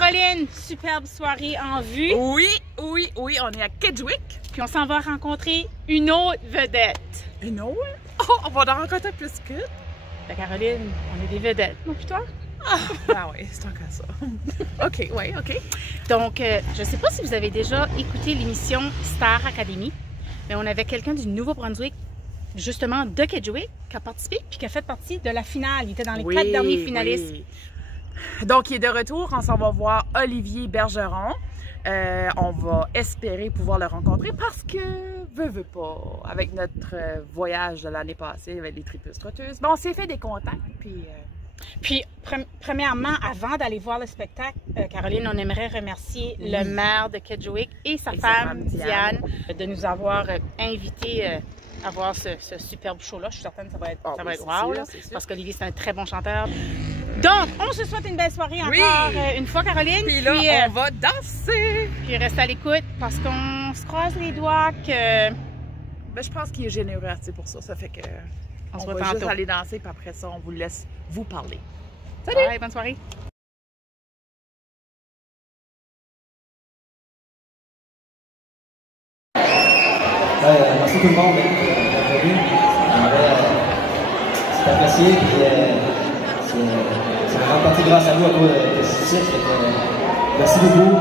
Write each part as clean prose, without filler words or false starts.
Caroline, superbe soirée en vue. Oui, on est à Kedgewick. Puis on s'en va rencontrer une autre vedette. Une autre? Oh, on va en rencontrer plus qu'une. Ben Caroline, on est des vedettes, moi puis toi. Ah oui, c'est encore ça. OK. Donc, je sais pas si vous avez déjà écouté l'émission Star Academy, mais on avait quelqu'un du Nouveau-Brunswick, justement de Kedgewick, qui a participé puis qui a fait partie de la finale. Il était dans les 4 derniers finalistes. Oui. Donc, il est de retour. On s'en va voir Olivier Bergeron. On va espérer pouvoir le rencontrer parce que, veut pas, avec notre voyage de l'année passée avec les tripeuses-trotteuses, on s'est fait des contacts. Puis, premièrement, avant d'aller voir le spectacle, Caroline, on aimerait remercier le maire de Kedgewick et sa femme, Diane, de nous avoir invités à voir ce superbe show-là. Je suis certaine que ça va être wow, là, parce qu'Olivier, c'est un très bon chanteur. Donc, on se souhaite une belle soirée encore une fois, Caroline. Puis là, on va danser. Puis reste à l'écoute parce qu'on se croise les doigts que... Ben, je pense qu'il est généreux pour ça. Ça fait que on va juste aller danser, puis après ça, on vous laisse vous parler. Salut! Bye, bonne soirée! Merci tout le monde d'être venu. C'est apprécié. C'est une grande partie grâce à vous à cause de ce titre. Merci beaucoup.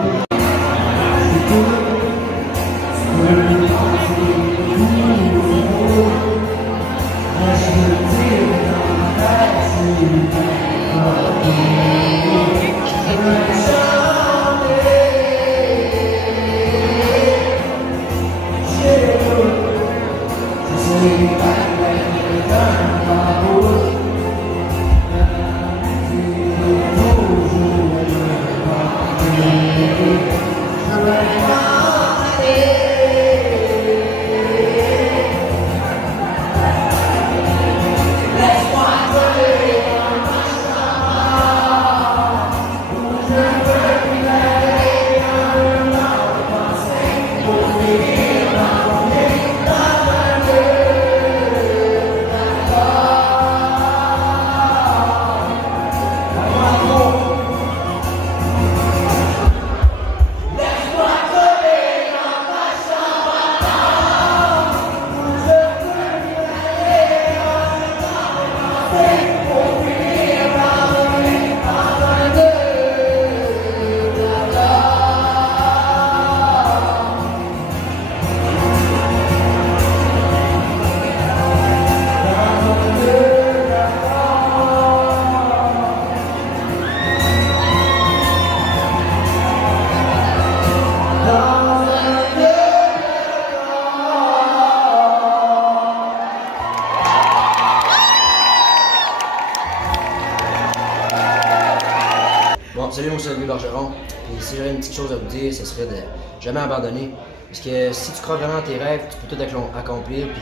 Bon, salut, moi c'est Olivier Bergeron. Puis si j'avais une petite chose à vous dire, ce serait de jamais abandonner. Parce que si tu crois vraiment à tes rêves, tu peux tout accomplir. Puis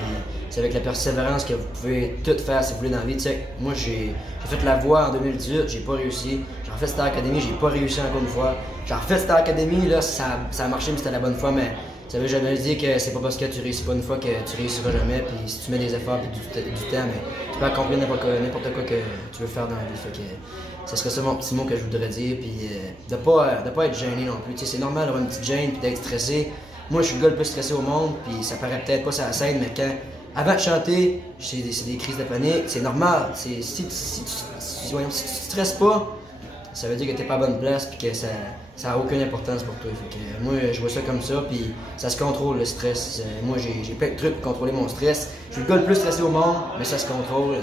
c'est avec la persévérance que vous pouvez tout faire si vous voulez dans la vie. Tu sais, moi j'ai fait la voix en 2018, j'ai pas réussi. J'ai refait Star Academy, j'ai pas réussi encore une fois. J'ai refait Star Academy, là, ça a marché, mais c'était la bonne fois. Mais ça veut jamais dire que c'est pas parce que tu réussis pas une fois que tu réussiras jamais. Puis si tu mets des efforts et du temps, mais tu peux accomplir n'importe quoi que tu veux faire dans la vie. Fait que ce serait ça mon petit mot que je voudrais dire. Puis de pas être gêné non plus. Tu sais, c'est normal d'avoir une petite gêne puis d'être stressé. Moi, je suis le gars le plus stressé au monde. Puis ça paraît peut-être pas sur la scène, mais avant de chanter, c'est des crises de panique. C'est normal. Si tu stresses pas, ça veut dire que t'es pas à bonne place puis que ça n'a aucune importance pour toi. Fait que, moi, je vois ça comme ça, puis ça se contrôle, le stress. Moi, j'ai plein de trucs pour contrôler mon stress. Je suis le gars le plus stressé au monde, mais ça se contrôle.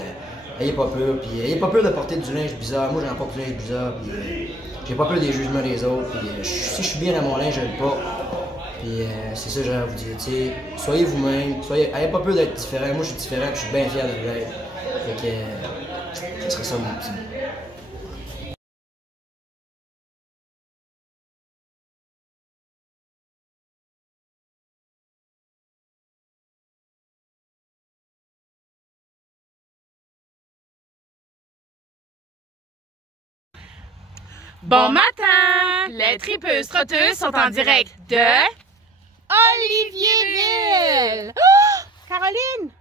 Ayez pas peur, puis ayez pas peur de porter du linge bizarre. Moi, j'en porte du linge bizarre, puis j'ai pas peur des jugements des autres. Puis si je suis bien dans mon linge, je le porte. Puis c'est ça que j'ai à vous dire, tu sais, soyez vous-même, ayez pas peur d'être différent. Moi, je suis différent, puis je suis bien fier de l'être. Fait que ça serait ça mon petit mot. Bon matin! Les tripeuses trotteuses sont en direct de Olivierville! Oh! Caroline!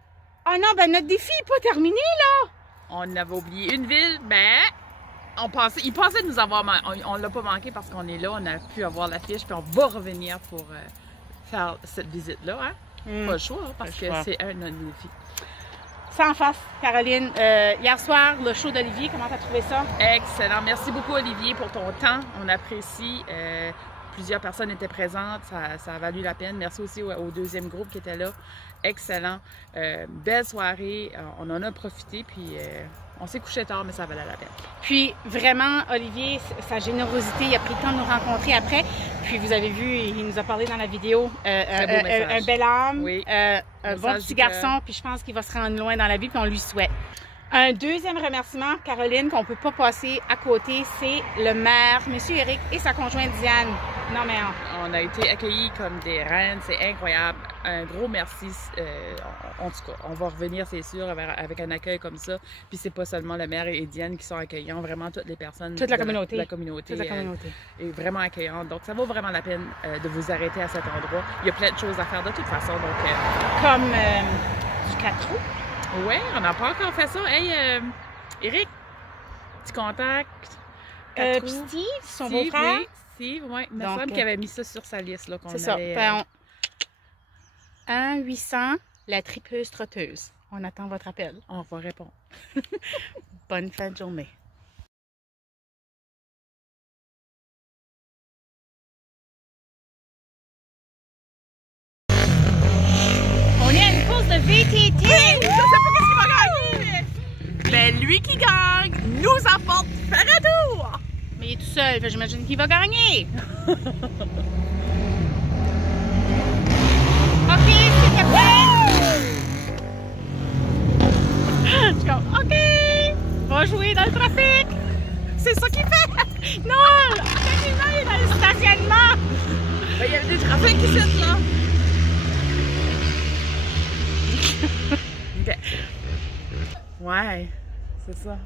Oh non, ben notre défi n'est pas terminé, là! On avait oublié une ville, mais ils pensaient nous avoir on l'a pas manqué parce qu'on est là, on a pu avoir l'affiche, puis on va revenir pour faire cette visite-là. Hein? Pas le choix, parce que c'est un de nos défis. Sans face, Caroline. Hier soir, le show d'Olivier, comment t'as trouvé ça? Excellent. Merci beaucoup, Olivier, pour ton temps. On apprécie. Plusieurs personnes étaient présentes. Ça a valu la peine. Merci aussi au deuxième groupe qui était là. Excellent. Belle soirée. On en a profité. Puis on s'est couché tard, mais ça valait la peine. Puis vraiment, Olivier, sa générosité, il a pris le temps de nous rencontrer après. Puis vous avez vu, il nous a parlé dans la vidéo. Un bel âme, oui. Un bon petit garçon. Puis je pense qu'il va se rendre loin dans la vie. Puis on lui souhaite. Un deuxième remerciement, Caroline, qu'on ne peut pas passer à côté, c'est le maire, M. Éric et sa conjointe Diane. Non, mais on a été accueillis comme des reines, c'est incroyable. Un gros merci. En tout cas, on va revenir, c'est sûr, avec un accueil comme ça. Puis c'est pas seulement le maire et Diane qui sont accueillants, vraiment toutes les personnes. Toute la communauté. Toute la communauté est vraiment accueillante. Donc ça vaut vraiment la peine de vous arrêter à cet endroit. Il y a plein de choses à faire de toute façon. Donc, comme du 4 roues. Oui, on n'a pas encore fait ça. Hey, Éric, tu contactes puis Steve, son beau-frère. Oui, Steve, oui. Il me semble qu'il avait mis ça sur sa liste. C'est ça. 1-800, la tripeuse trotteuse. On attend votre appel. On va répondre. Bonne fin de journée. On est à une course de VTT! Oui, je sais pas qu'est-ce qu'il va gagner! Mais lui qui gagne nous apporte faire un tour! Mais il est tout seul, j'imagine qu'il va gagner! Ok, c'est capitaine! Je suis comme, ok! Va jouer dans le trafic! C'est ça qu'il fait! Non! Effectivement, il est dans le stationnement! Ben, il y a des trafics qui sont là! OK. Ouais, c'est ça.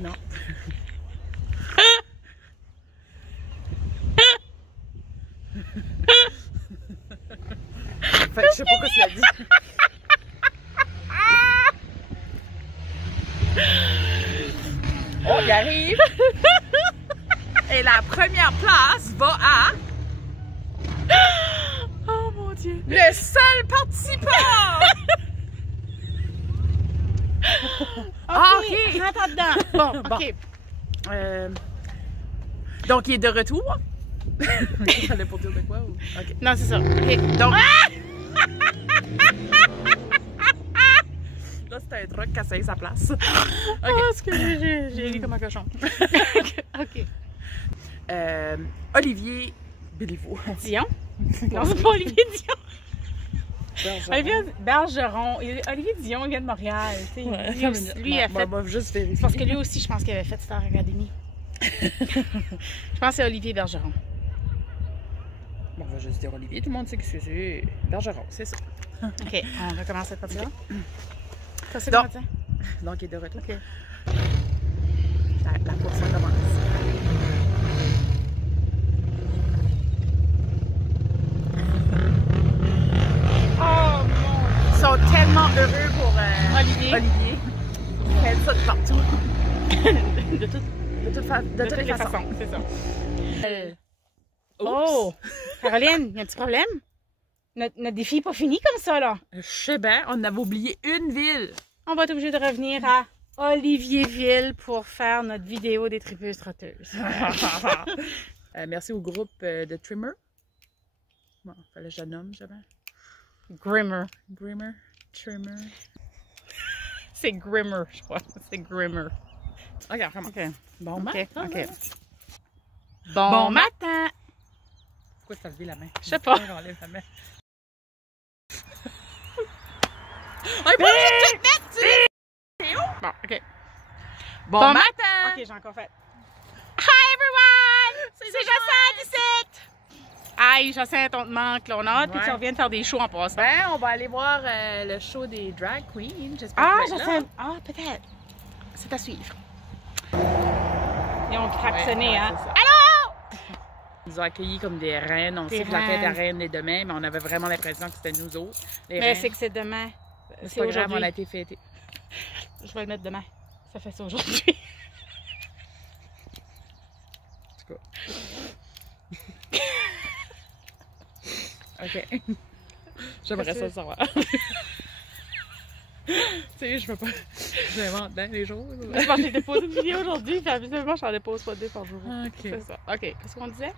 Non. Fait que je sais pas quoi tu as dit. Oh, il arrive! Et la première place va à... Oh mon Dieu! Le seul participant! Ok, rentre dedans. Bon, ok. Donc, il est de retour. Ça allait pour dire de quoi? Ou... Okay. Non, c'est ça. Ok, donc... Là, c'est un truc qui a saisi sa place. Okay. Oh, ce que j'ai lu comme un cochon. Ok. Olivier Béliveau. Dion? Non, c'est pas Olivier Dion. Olivier Bergeron. Olivier Dion, il vient de Montréal. Ouais, lui, il a fait... juste vérifier. Parce que lui aussi, je pense qu'il avait fait Star Academy. Je pense que c'est Olivier Bergeron. Bon, on va juste dire Olivier. Tout le monde sait que c'est Bergeron, c'est ça. OK, on recommence cette partie-là. Ça, c'est donc, comment donc, il est de retour. OK. La course commence. Oh mon... Ils sont tellement heureux pour Olivier. Il fait ça de partout. de toutes les façons. C'est ça. Oh! Caroline, il y a un petit problème? Notre défi n'est pas fini comme ça, là. Je sais bien, on avait oublié une ville. On va être obligé de revenir à Olivierville pour faire notre vidéo des tripeuses trotteuses. Merci au groupe de Trimmer. Bon, fallait que je le nomme, jamais. Grimmer. Grimmer. Trimmer. C'est Grimmer, je crois. C'est Grimmer. OK, vraiment. Okay. Bon matin. OK. Bon matin. Pourquoi tu as levé la main? Je sais pas. On enlève la main. On est pas obligé de tout mettre! Bon, OK. Bon matin! OK, j'ai encore fait. Hi everyone! C'est Jacinthe ici! Aïe, Jacinthe, on te manque, là. On a hâte que tu reviennes faire des shows en passant. Ben, on va aller voir le show des drag queens. J'espère que Jacinthe! Ah, peut-être. C'est à suivre. Ils ont klaxonné, hein? Allô! Ils nous ont accueillis comme des reines. On sait que la fête à reine est demain, mais on avait vraiment l'impression que c'était nous autres. Mais c'est que c'est demain. C'est aujourd'hui. On a été fêtés. Je vais le mettre demain. Ça fait ça aujourd'hui. tout cas. OK. J'aimerais ça le savoir. Tu sais, je veux pas. J'invente bien les choses. Je pense que j'ai déposé une vidéo aujourd'hui, puis habituellement, je n'en dépose pas deux par jour. OK. C'est ça. OK. Qu'est-ce qu'on disait?